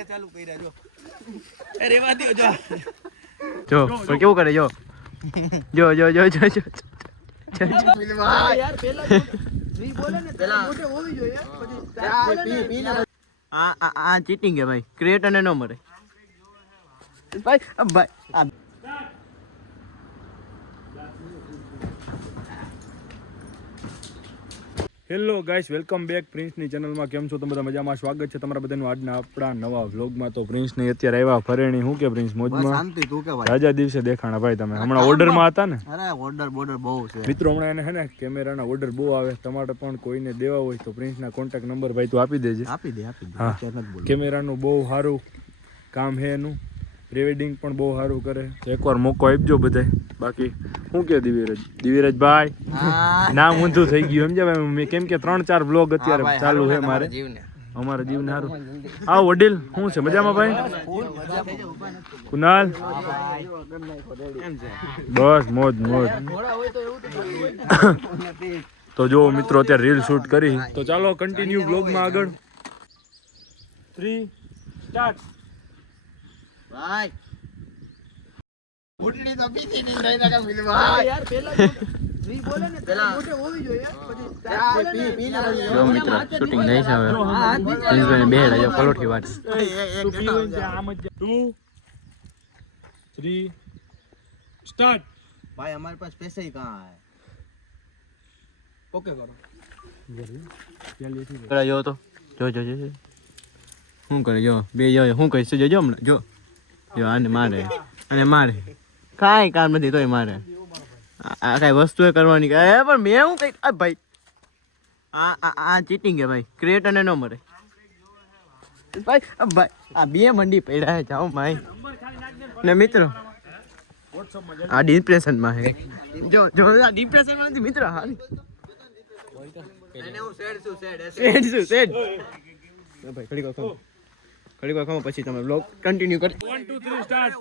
Video ચાલુ કર્યા જો એ રેવા દો જો જો પણ કેવું કરે જો જો જો જો જો જો યાર પેલા ફ્રી બોલે ને પેલા મોટે હોવી જોઈએ પછી પી આ ચીટિંગ હે ભાઈ ક્રિએટર ને નો મરે ભાઈ ભાઈ હેલો ગાઈસ, વેલકમ બેક પ્રિન્સની ચેનલમાં. કેમ છો તમે બધા? મજામાં? સ્વાગત છે તમારા બધાનું આજના આપણા નવા વ્લોગમાં. તો પ્રિન્સને અત્યારે આવ્યા ફરેણી. શું કે પ્રિન્સ મોજમાં? શાંતિ તું કે ભાઈ રાજા દિવસે દેખાણા ભાઈ તમે હમણાં ઓર્ડરમાં હતા ને? અરે ઓર્ડર બહુ છે મિત્રો, હમણાં એને હે ને કેમેરાના ઓર્ડર બહુ આવે. તમારે પણ કોઈને દેવા હોય તો પ્રિન્સના કોન્ટેક્ટ નંબર ભાઈ તું આપી દેજે. આપી દે હા, કેમેરાનું બહુ સારું કામ છે એનું. પ્રીવેડિંગ પણ બહુ સારું કરે. એકવાર મોકો આપજો બધાય. બાકી શું કે દિવ્યરાજ ભાઈ નામ ઊંધું થઈ ગયું સમજ્યા? કેમ કે 3-4 બ્લોગ અત્યારે ચાલુ છે મારે. અમારા જીવને સારું. આવો વડીલ, શું છે મજામાં ભાઈ? કુનાલ બસ મોજ મોજ. તો જો મિત્રો અત્યારે રીલ શૂટ કરી. તો ચાલો કન્ટિન્યુ બ્લોગમાં આગળ. 3 સ્ટાર્ટ. ભાઈ ગુડલી તો પીતી નહીં રહી ના મિલ ભાઈ યાર પેલા ફ્રી બોલે ને પેલા મોટે હોવી જોઈએ પછી પી ના જો મિત્ર શૂટિંગ નહીં છે હવે. પ્રિન્સભાઈ બેહેડા જો પલોઠી વાત. 2 3 સ્ટાર્ટ. भाई हमारे पास पैसे ही कहाँ है ओके करो કરે જો તો જો જો જો શું કરે જો બે જો શું કરીશ જો જો હમણાં જો જો આને મારે અને મારે કાંઈ કામ નથી તોય મારે. આ કાંઈ વસ્તુ એ કરવાની કાંઈ પણ મેં હું કઈ આ ભાઈ આ ચીટિંગ હે ભાઈ. ક્રિએટર ને નો મરે ભાઈ. ભાઈ આ બે મંડી પડ્યા હે જાઓ ભાઈ ને મિત્રો. આ ડિપ્રેશનમાં હે જો જો આ ડિપ્રેશનમાં નથી મિત્રો. હા એને હું સેડ છું સેડ ભાઈ ઘડી વાર ખમો પછી તમે બ્લોગ કન્ટિન્યુ કરી. 1 2 3 સ્ટાર્ટ.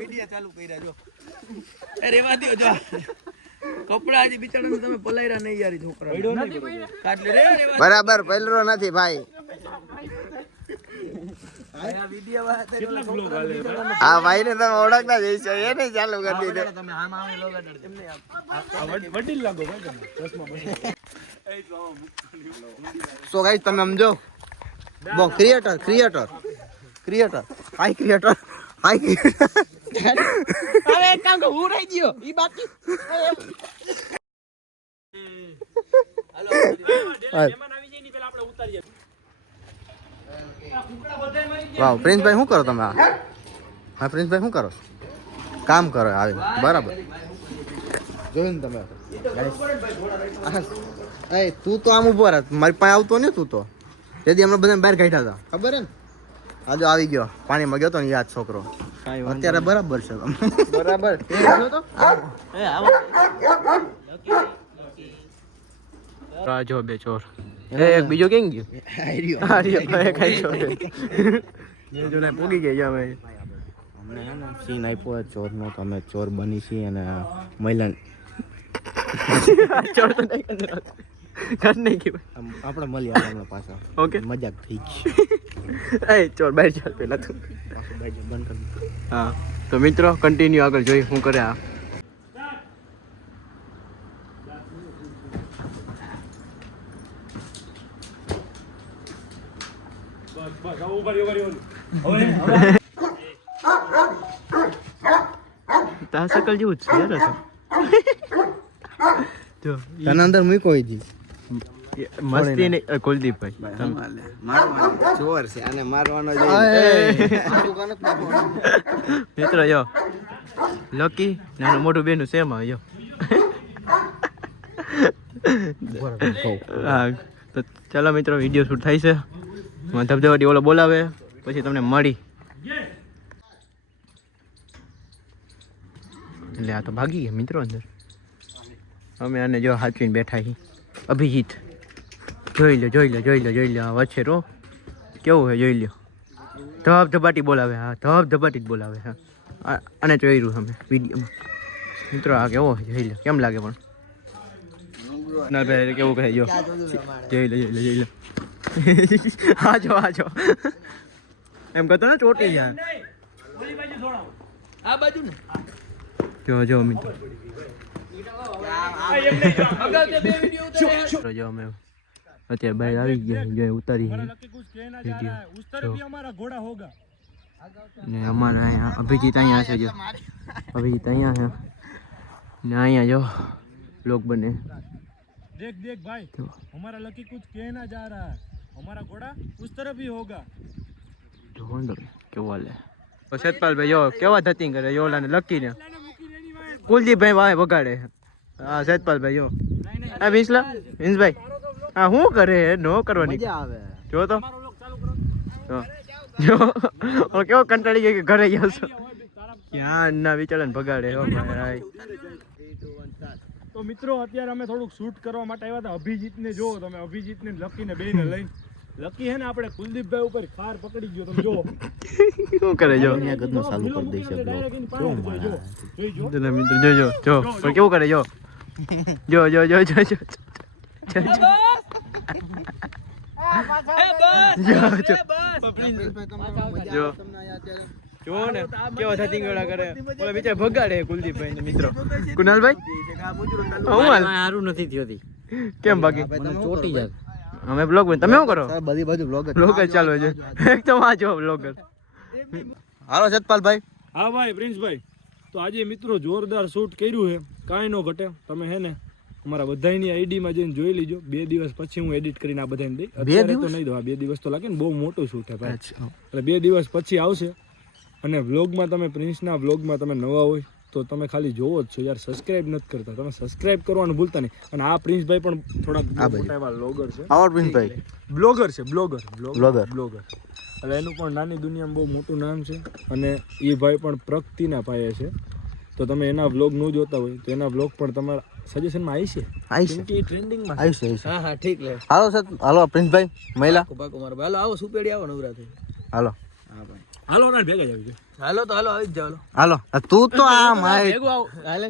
વિડિયો ચાલુ કર્યા જો એ રેવા દો જો કપડા હજી બિચારાને તમે પલાયરા નહીં યાર છોકરા કાટલે રે રેવા બરાબર પલરો નથી ભાઈ આ વિડિયો વાત કેટલા બ્લોગ આલે આ ભાઈ ને તમે ઓળખતા જઈશો એને ચાલુ કરી દીધો તમે આમ આમ લોગ એમને વડીલ લાગો ભાઈ તમે ચશ્મા બસ. સો ગાઈસ તમે સમજો બો ક્રિએટર હવે એક કામ હું રહી ગયો ઈ બાકી હાલો મહેમાન આવી જાય ની પહેલા આપણે ઉતારીએ. વાવ પ્રિન્સભાઈ શું કરો તમે? હા પ્રિન્સભાઈ શું કરો? કામ કરો આવે બરાબર જોયું ને તમે. એ તું તો આમ ઉભો રહે મારી પાસે આવતો ને. તું તો તેથી હમણાં બધા બહાર કાઢ્યા હતા ખબર હે ને? આજે આવી ગયો પાણીમાં ગયો તો ને યાદ છોકરો. અત્યારે બરાબર છે બરાબર જો બે ચોર એક બીજો કેમ ગયો પૂગી ગયા અમે. અમને હે ને સીન આપ્યો ચોર નો તો અમે ચોર બની છીએ અને મહિલા ચોર તો નહીં કર નહીં ગયું આપણે મળી આવે હમણાં પાછા. ઓકે મજાક થઈ ગઈ એ ચોર બહાર ચાલ પેલા તું. બંધ કરી. હા તો મિત્રો કન્ટિન્યુ આગળ જોઈ શું કરે આ. બસ બસ ઉભરી હવે તા સકલ જેવું જ છે યાર આ તો. તને અંદર મૂકો જી મસ્તી ને કુલદીપભાઈ ચોર છે અને મારવાનો મિત્રો જો લકી નાનું મોટું બેનું સેમ આવે જો. હા તો ચાલો મિત્રો વિડીયો શૂટ થાય છે. ધબધબાટી ઓલો બોલાવે પછી તમને મળી. એટલે આ તો ભાગી ગયા મિત્રો અંદર. અમે આને જો હાચવીને બેઠા છીએ. અભિજીત જોઈ લો વચ્ચે રો કેવું છે જોઈ લો. ધબધબાટી બોલાવે. હા ધબધબાટી જ બોલાવે. હા અને જોઈ અમે વિડીયોમાં મિત્રો. આ કેવો જોઈ લો કેમ લાગે પણ ના ભાઈ કેવું કહે જો જોઈ લો. હા જો એમ કહેતો ને ચોટી જાય. આ બાજુ ને જો મિત્રો અગાઉ તે બે વિડિયો ઉતાર્યા. જો અમે અત્યારે બહાર આવી ગયા જો ઉતારી ને અમારા અહીંયા અભિજીત અહીંયા છે જો અભિજીત અહીંયા છે ને અહીંયા જો લોક બને देख देख भाई हमारा लकी कुछ कहना जा रहा है हमारा घोड़ा उस तरफ ही होगा જો કેવો લે સતપાલભાઈ જો કેવા ધતિંગ કરે યોલા ને લકી ને કુલદીપભાઈ વાય વગાડે હા સતપાલભાઈ જો હા વિંસભાઈ હા શું કરે નો કરવાની જો તો જો કેવો કંટાળી ગયો કે ઘરે ગયો છો ક્યાં ના વિચારણ ભગાડે હો ભાઈ. તો મિત્રો અત્યારે અમે થોડુંક શૂટ કરવા માટે આવ્યા હતા અભિજીતને જો તમે અભિજીતને લકીને બેને લઈને લકી હે ને આપણે કુલદીપભાઈ ઉપર ખાર પકડી ગયો તમે જો શું કરે જો ચાલુ કરી દઈશ મિત્રો જો પણ કેવું કરે જો જો જો જો જો જો જો ને કેવો ધતિંગ કરે ઓલા બિચાર ભગાડે કુલદીપભાઈ ને મિત્રો. કુનાલભાઈ હું હારું નથી થયોતી કેમ બાકી ચોટી જાય અમે બ્લોગ તમે શું કરો બધી બાજુ બ્લોગ ચાલુ છે એક તો વાંચો બ્લોગર. હાલો સતપાલભાઈ. હા ભાઈ પ્રિન્સભાઈ તો આજે મિત્રો જોરદાર શૂટ કર્યું છે કાંઈ નો ઘટે તમે હે ને અમારા બધાની આઈડી માં જઈને જોઈ લીજો 2 દિવસ પછી હું એડિટ કરીને આ બધાને દઈ અત્યારે તો નહીં દો 2 દિવસ તો લાગે ને બહુ મોટું શૂટ છે ભાઈ એટલે 2 દિવસ પછી આવશે અને વ્લોગમાં તમે પ્રિન્સના વ્લોગમાં તમે નવા હોય તો તમે ખાલી જોવો જ છો યાર સબસ્ક્રાઇબ નથી કરતા તમે સબસ્ક્રાઇબ કરવાનું ભૂલતા નહીં અને આ પ્રિન્સભાઈ પણ થોડા મોટા એવા વ્લોગર છે આવો પ્રિન્સભાઈ બ્લોગર છે બ્લોગર એટલે એનું પણ નાની દુનિયામાં બહુ મોટું નામ છે અને એ ભાઈ પણ પ્રગતિના પાયે છે તો તમે એના વ્લોગ ન જોતા હોય તો એના વ્લોગ પણ તમારા સજેશનમાં આવી છે ટ્રેન્ડિંગમાં આવી છે. હા હા ઠીક લે હાલો સર હાલો પ્રિન્સભાઈ મહિલા પાકો મારો હાલો આવો સુપેડી આવો નવરા થઈ. હાલો હા ભાઈ હાલો ભેગા જ આવી હાલો તો હાલો આવી જ જાવ હાલો તું તો આ માય ભેગું આવો હાલે